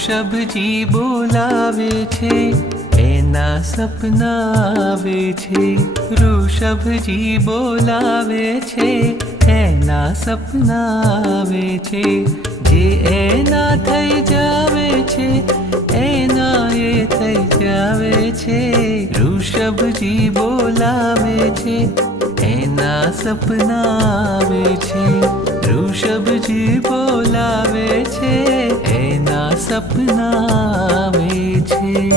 ઋષભજી બોલાવે છે, એના સપના આવે છે. ઋષભજી બોલાવે છે, એના સપના આવે છે. જે એના થઈ જાવે છે, એના એ થઈ જાવે છે. ઋષભજી બોલાવે છે, એના સપના આવે છે. ઋષભજી બોલાવે છે, એના સપના આવે છે.